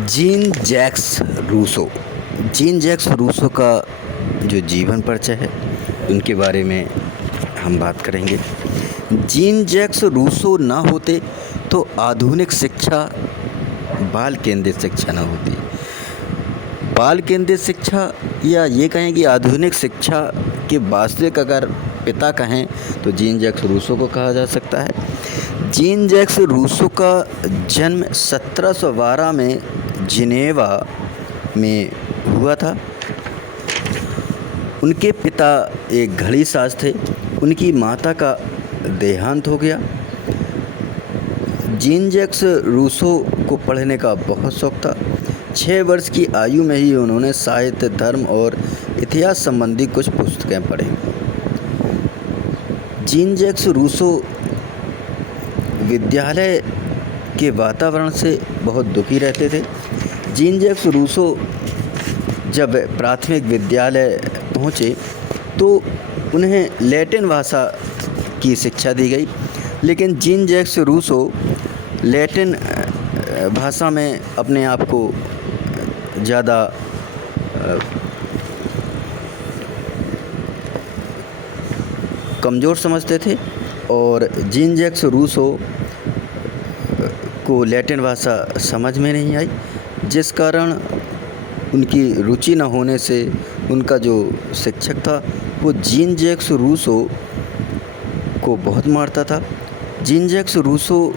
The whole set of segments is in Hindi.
Gene Jacques Rousseau. Jean Jacques Rousseau का जो जीवन परिचय है उनके बारे में हम बात करेंगे। जीन जैक्स रूसो ना होते तो आधुनिक शिक्षा बाल केंद्रित शिक्षा ना होती। बाल केंद्रित शिक्षा या ये कहें कि आधुनिक शिक्षा के वास्तविक अगर पिता कहें तो जीन जैक्स रूसो को कहा जा सकता है। जीन जैक्स रूसो का जन्म 1712 में जिनेवा में हुआ था। उनके पिता एक घड़ी साज थे। उनकी माता का देहांत हो गया। जीन जैक्स रूसो को पढ़ने का बहुत शौक़ था। 6 वर्ष की आयु में ही उन्होंने साहित्य, धर्म और इतिहास संबंधी कुछ पुस्तकें पढ़ी। जीन जैक्स रूसो विद्यालय के वातावरण से बहुत दुखी रहते थे। जीन जैक्स रूसो जब प्राथमिक विद्यालय पहुँचे तो उन्हें लैटिन भाषा की शिक्षा दी गई, लेकिन जीन जैक्स रूसो लैटिन भाषा में अपने आप को ज़्यादा कमज़ोर समझते थे और जीन जैक्स रूसो को लैटिन भाषा समझ में नहीं आई, जिस कारण उनकी रुचि न होने से उनका जो शिक्षक था वो जीन जैक्स रूसो को बहुत मारता था। जीन जैक्स रूसो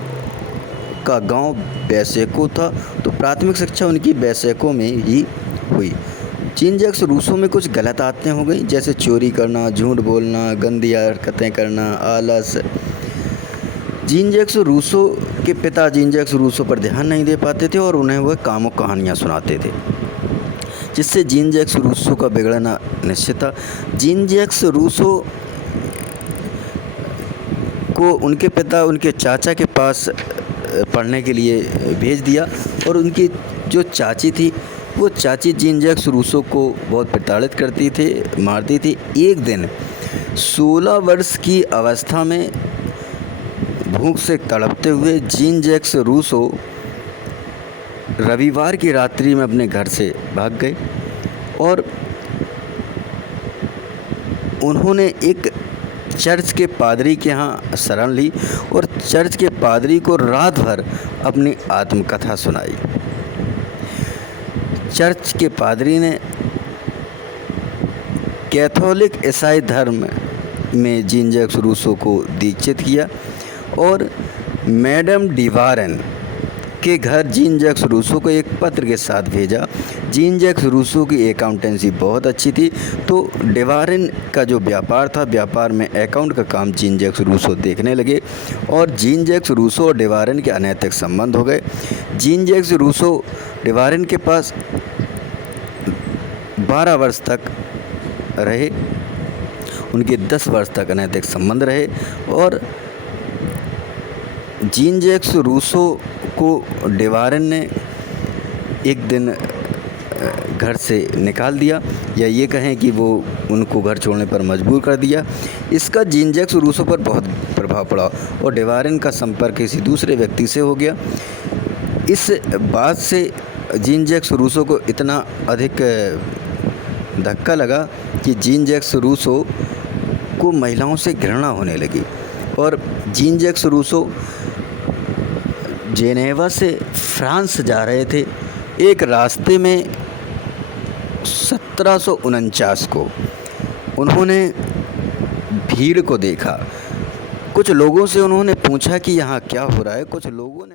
का गांव बैसेको था, तो प्राथमिक शिक्षा उनकी बैसेको में ही हुई। जीन जैक्स रूसो में कुछ गलत आदतें हो गई, जैसे चोरी करना, झूठ बोलना, गंदी हरकतें करना, आलस। जीन जैक्स रूसो के पिता जीन जैक्स रूसो पर ध्यान नहीं दे पाते थे और उन्हें वह कामुक कहानियाँ सुनाते थे, जिससे जीन जैक्स रूसो का बिगड़ना निश्चित था। जीन जैक्स रूसो को उनके पिता उनके चाचा के पास पढ़ने के लिए भेज दिया और उनकी जो चाची थी वो चाची जीन जैक्स रूसो को बहुत प्रताड़ित करती थी, मारती थी। एक दिन 16 वर्ष की अवस्था में भूख से तड़पते हुए जीन जैक्स रूसो रविवार की रात्रि में अपने घर से भाग गए और उन्होंने एक चर्च के पादरी के यहाँ शरण ली और चर्च के पादरी को रात भर अपनी आत्मकथा सुनाई। चर्च के पादरी ने कैथोलिक ईसाई धर्म में जीन जैक्स रूसो को दीक्षित किया और मैडम डिवारेन के घर जीन जैक्स रूसो को एक पत्र के साथ भेजा। जीन जैक्स रूसो की अकाउंटेंसी बहुत अच्छी थी, तो डिवारेन का जो व्यापार था, व्यापार में अकाउंट का काम जीन जैक्स रूसो देखने लगे और जीन जैक्स रूसो और डिवारेन के अनैतिक संबंध हो गए। जीन जैक्स रूसो डिवारेन के पास 12 वर्ष तक रहे, उनके 10 वर्ष तक अनैतिक संबंध रहे और जीन जैक्स रूसो को डिवारेन ने एक दिन घर से निकाल दिया, या ये कहें कि वो उनको घर छोड़ने पर मजबूर कर दिया। इसका जीन जैक्स रूसो पर बहुत प्रभाव पड़ा और डिवारेन का संपर्क किसी दूसरे व्यक्ति से हो गया। इस बात से जीन जैक्स रूसो को इतना अधिक धक्का लगा कि जीन जैक्स रूसो को महिलाओं से घृणा होने लगी और जीन जैक्स रूसो जेनेवा से फ्रांस जा रहे थे। एक रास्ते में 1749 को उन्होंने भीड़ को देखा। कुछ लोगों से उन्होंने पूछा कि यहाँ क्या हो रहा है। कुछ लोगों ने